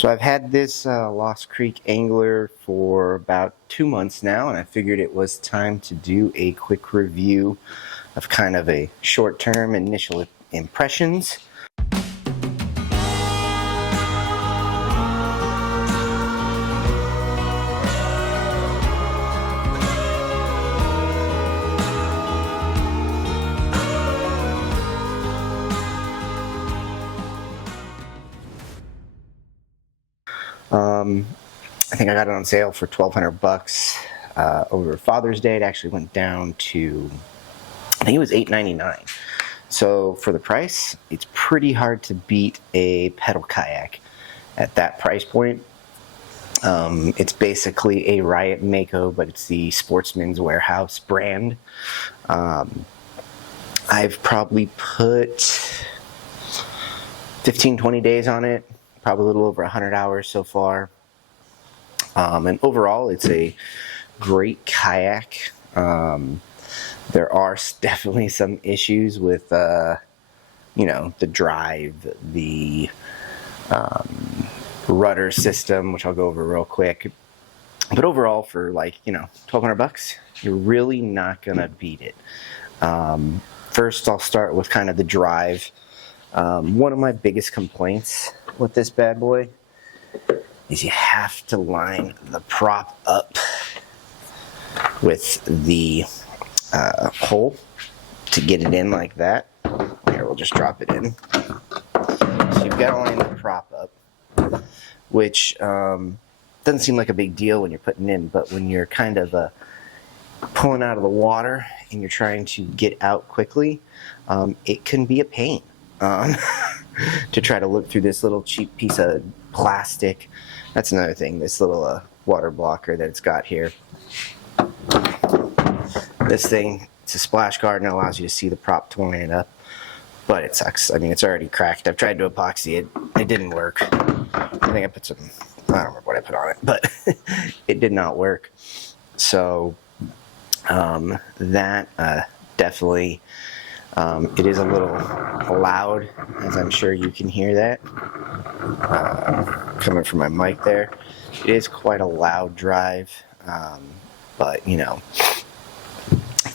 So I've had this Lost Creek angler for about 2 months now, and I figured it was time to do a quick review of kind of a short-term initial impressions. I think I got it on sale for $1,200 over Father's Day. It actually went down to, I think it was $8.99. So for the price, it's pretty hard to beat a pedal kayak at that price point. It's basically a Riot Mako, but it's the Sportsman's Warehouse brand. I've probably put 15-20 days on it, probably a little over 100 hours so far. And overall, it's a great kayak. There are definitely some issues with, the drive, the rudder system, which I'll go over real quick. But overall, for $1,200, you're really not gonna beat it. First, I'll start with kind of the drive. One of my biggest complaints with this bad boy is you have to line the prop up with the hole to get it in like that. Here, we'll just drop it in. So you've got to line the prop up, which doesn't seem like a big deal when you're putting in, but when you're kind of pulling out of the water and you're trying to get out quickly, it can be a pain to try to look through this little cheap piece of plastic. That's another thing, this little water blocker that it's got here. This thing, it's a splash guard and it allows you to see the prop to line it up, but it sucks. I mean, it's already cracked. I've tried to epoxy it. It didn't work. I think I put some, I don't remember what I put on it, but it did not work. So that definitely, it is a little loud, as I'm sure you can hear that coming from my mic there. It is quite a loud drive, but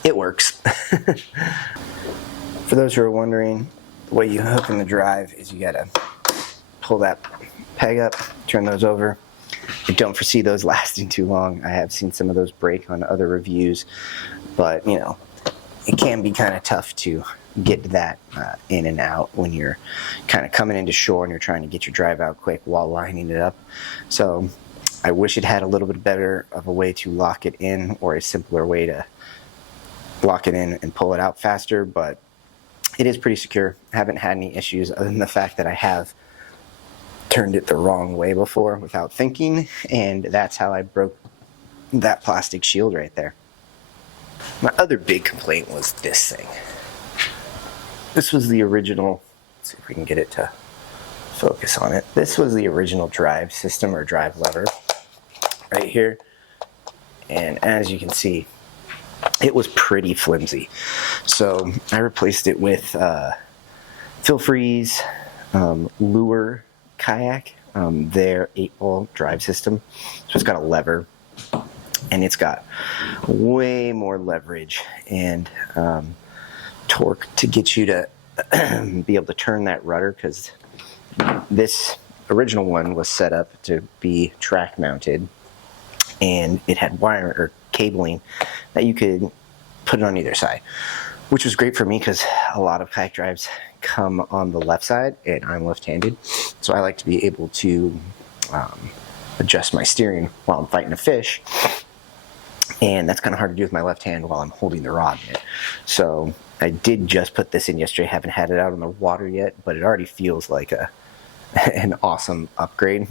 it works. For those who are wondering, the way you hook in the drive is you gotta pull that peg up, turn those over. I don't foresee those lasting too long. I have seen some of those break on other reviews, but it can be kind of tough to get that in and out when you're kind of coming into shore and you're trying to get your drive out quick while lining it up. So I wish it had a little bit better of a way to lock it in, or a simpler way to lock it in and pull it out faster, but it is pretty secure. I haven't had any issues other than the fact that I have turned it the wrong way before without thinking, and that's how I broke that plastic shield right there. My other big complaint was this thing. This was the original, let's see if we can get it to focus on it. This was the original drive system, or drive lever, right here. And as you can see, it was pretty flimsy. So I replaced it with Phil Freeze Lure Kayak, their 8-ball drive system. So it's got a lever, and it's got way more leverage and torque to get you to be able to turn that rudder, because this original one was set up to be track mounted, and it had wire or cabling that you could put it on either side, which was great for me because a lot of kayak drives come on the left side and I'm left-handed, so I like to be able to adjust my steering while I'm fighting a fish, and that's kind of hard to do with my left hand while I'm holding the rod in it. So I did just put this in yesterday. I haven't had it out on the water yet, but it already feels like an awesome upgrade.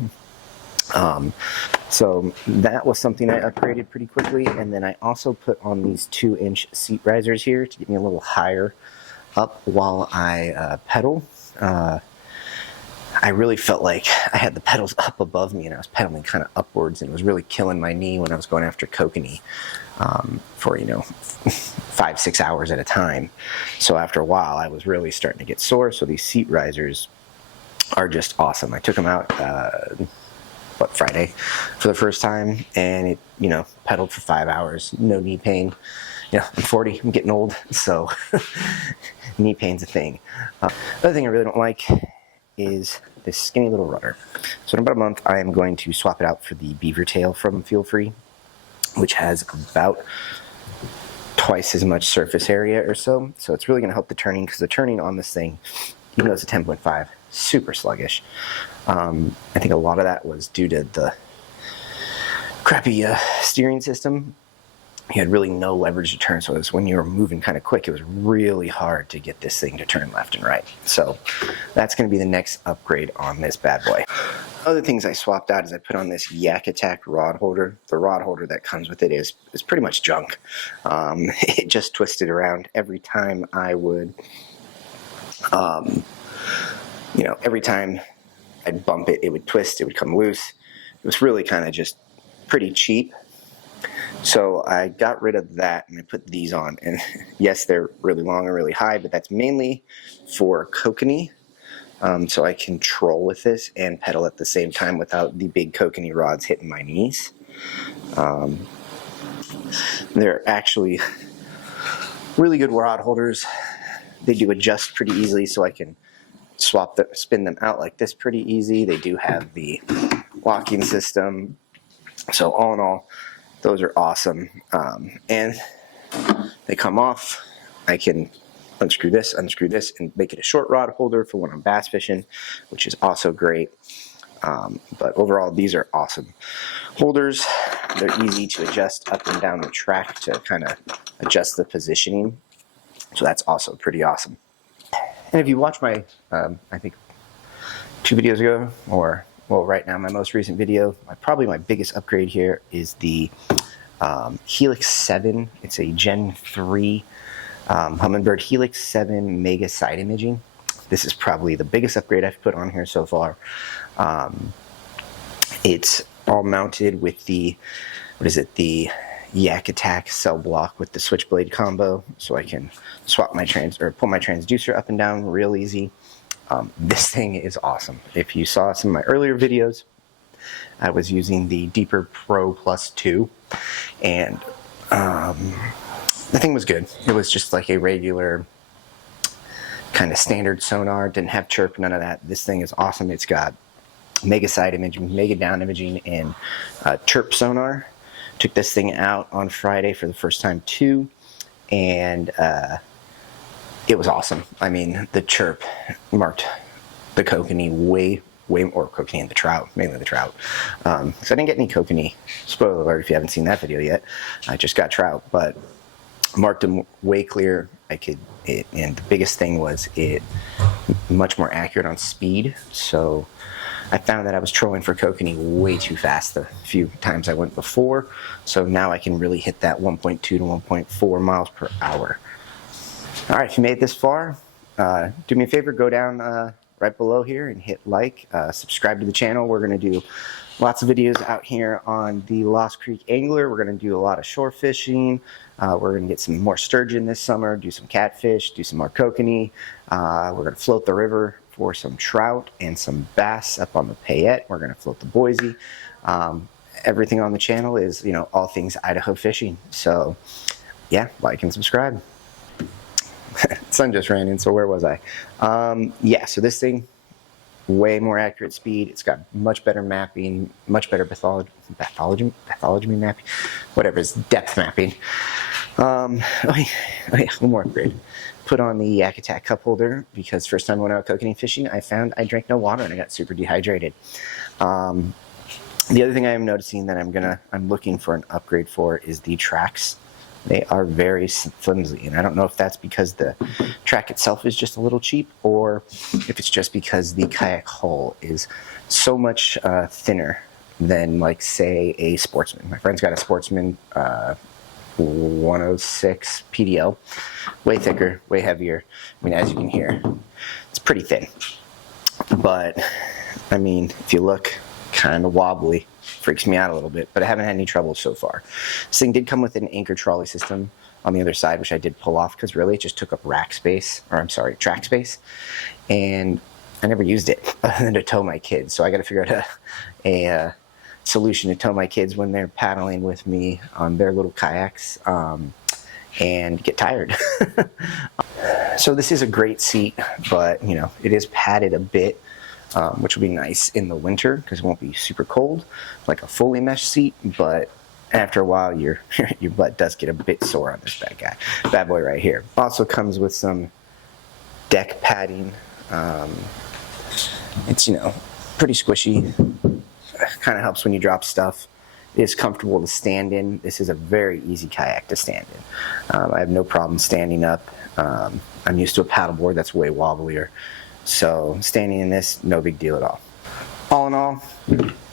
So that was something I upgraded pretty quickly, and then I also put on these 2-inch seat risers here to get me a little higher up while I pedal. I really felt like I had the pedals up above me and I was pedaling kind of upwards, and it was really killing my knee when I was going after Kokanee for 5-6 hours at a time. So after a while I was really starting to get sore, so these seat risers are just awesome. I took them out Friday for the first time, and it, you know, pedaled for 5 hours, no knee pain. You know, I'm 40, I'm getting old, so knee pain's a thing. Another thing I really don't like is this skinny little rudder. So in about a month, I am going to swap it out for the Beaver Tail from Feel Free, which has about twice as much surface area or so. So it's really going to help the turning, because the turning on this thing, even though it's a 10.5, super sluggish. I think a lot of that was due to the crappy steering system. You had really no leverage to turn, so it was, when you were moving kind of quick, it was really hard to get this thing to turn left and right. So that's going to be the next upgrade on this bad boy. Other things I swapped out is I put on this Yak Attack rod holder. The rod holder that comes with it is pretty much junk. It just twisted around every time I would, you know, every time I'd bump it, it would twist, it would come loose. It was really kind of just pretty cheap. So I got rid of that and I put these on. And yes, they're really long and really high, but that's mainly for Kokanee. So I can troll with this and pedal at the same time without the big Kokanee rods hitting my knees. They're actually really good rod holders. They do adjust pretty easily, so I can spin them out like this pretty easy. They do have the locking system. So all in all, those are awesome. And they come off. I can unscrew this, and make it a short rod holder for when I'm bass fishing, which is also great. But overall, these are awesome holders. They're easy to adjust up and down the track to kind of adjust the positioning. So that's also pretty awesome. And if you watch my, I think 2 videos ago, or well, right now, my most recent video, probably my biggest upgrade here is the Helix 7. It's a Gen 3 Humminbird Helix 7 Mega Side Imaging. This is probably the biggest upgrade I've put on here so far. It's all mounted with the, the Yak Attack cell block with the switchblade combo, so I can swap my pull my transducer up and down real easy. This thing is awesome. If you saw some of my earlier videos, I was using the Deeper Pro Plus 2, and the thing was good. It was just like a regular kind of standard sonar, didn't have chirp, none of that. This thing is awesome. It's got mega side imaging, mega down imaging, and chirp sonar. Took this thing out on Friday for the first time too, and it was awesome. I mean, the chirp marked the Kokanee way more, Kokanee and the Trout, mainly the Trout. Because I didn't get any Kokanee. Spoiler alert if you haven't seen that video yet. I just got Trout, but marked them way clear. And the biggest thing was it much more accurate on speed. So I found that I was trolling for Kokanee way too fast the few times I went before. So now I can really hit that 1.2 to 1.4 miles per hour. All right, if you made it this far, do me a favor, go down right below here and hit like, subscribe to the channel. We're going to do lots of videos out here on the Lost Creek Angler. We're going to do a lot of shore fishing. We're going to get some more sturgeon this summer, do some catfish, do some more Kokanee. We're going to float the river for some trout and some bass up on the Payette. We're going to float the Boise. Everything on the channel is, you know, all things Idaho fishing. So yeah, like and subscribe. Sun just ran in, so where was I? Yeah, so this thing, way more accurate speed. It's got much better mapping, much better pathology mapping, whatever, it's depth mapping. Oh yeah, one more upgrade. Put on the Yak Attack cup holder, because first time I went out Kokanee fishing, I found I drank no water and I got super dehydrated. The other thing I am noticing that I'm looking for an upgrade for is the tracks. They are very flimsy, and I don't know if that's because the track itself is just a little cheap, or if it's just because the Kayak hull is so much thinner than, like, say, a Sportsman. My friend's got a Sportsman 106 PDL, way thicker, way heavier. I mean, as you can hear, it's pretty thin. But, I mean, if you look, kind of wobbly. Freaks me out a little bit, but I haven't had any trouble so far. This thing did come with an anchor trolley system on the other side, which I did pull off because really it just took up track space, and I never used it other than to tow my kids. So I got to figure out solution to tow my kids when they're paddling with me on their little kayaks and get tired. So this is a great seat, but you know, it is padded a bit, which will be nice in the winter because it won't be super cold, like a fully mesh seat. But after a while, your butt does get a bit sore on this bad boy right here. Also comes with some deck padding. It's, you know, pretty squishy. Kind of helps when you drop stuff. It is comfortable to stand in. This is a very easy kayak to stand in. I have no problem standing up. I'm used to a paddleboard that's way wobblier. So standing in this, no big deal at all. All in all,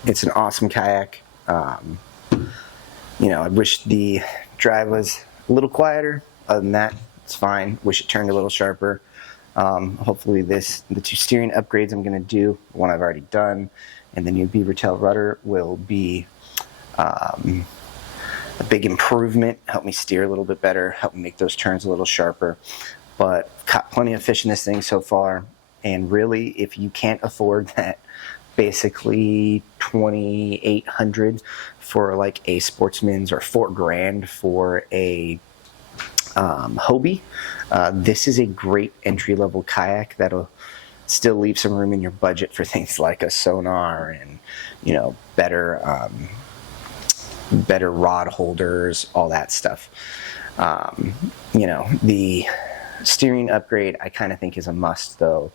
it's an awesome kayak. You know, I wish the drive was a little quieter. Other than that, it's fine. Wish it turned a little sharper. Hopefully the two steering upgrades I'm going to do, one I've already done, and the new beaver tail rudder will be a big improvement. Help me steer a little bit better, help me make those turns a little sharper. But caught plenty of fish in this thing so far, and really, if you can't afford that basically $2,800 for like a Sportsman's or $4,000 for a Hobie, this is a great entry-level kayak that'll still leave some room in your budget for things like a sonar and, you know, better rod holders, all that stuff. You know, the steering upgrade I kind of think is a must, though.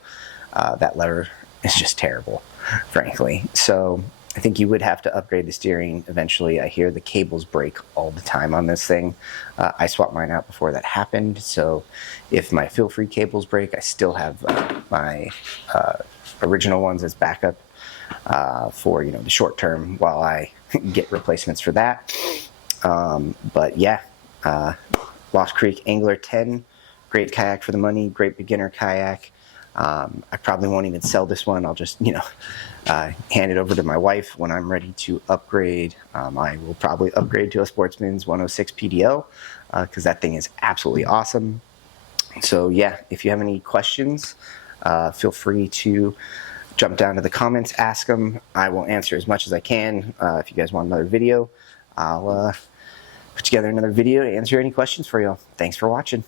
That lever is just terrible, frankly. So I think you would have to upgrade the steering eventually. I hear the cables break all the time on this thing. I swapped mine out before that happened, so if my feel-free cables break, I still have my original ones as backup for, you know, the short term while I get replacements for that. But yeah, Lost Creek Angler 10, great kayak for the money, great beginner kayak. I probably won't even sell this one. I'll just, you know, hand it over to my wife when I'm ready to upgrade. I will probably upgrade to a Sportsman's 106 PDO because that thing is absolutely awesome. So yeah, if you have any questions, feel free to jump down to the comments, ask them. I will answer as much as I can. If you guys want another video, I'll put together another video to answer any questions for you. Thanks for watching.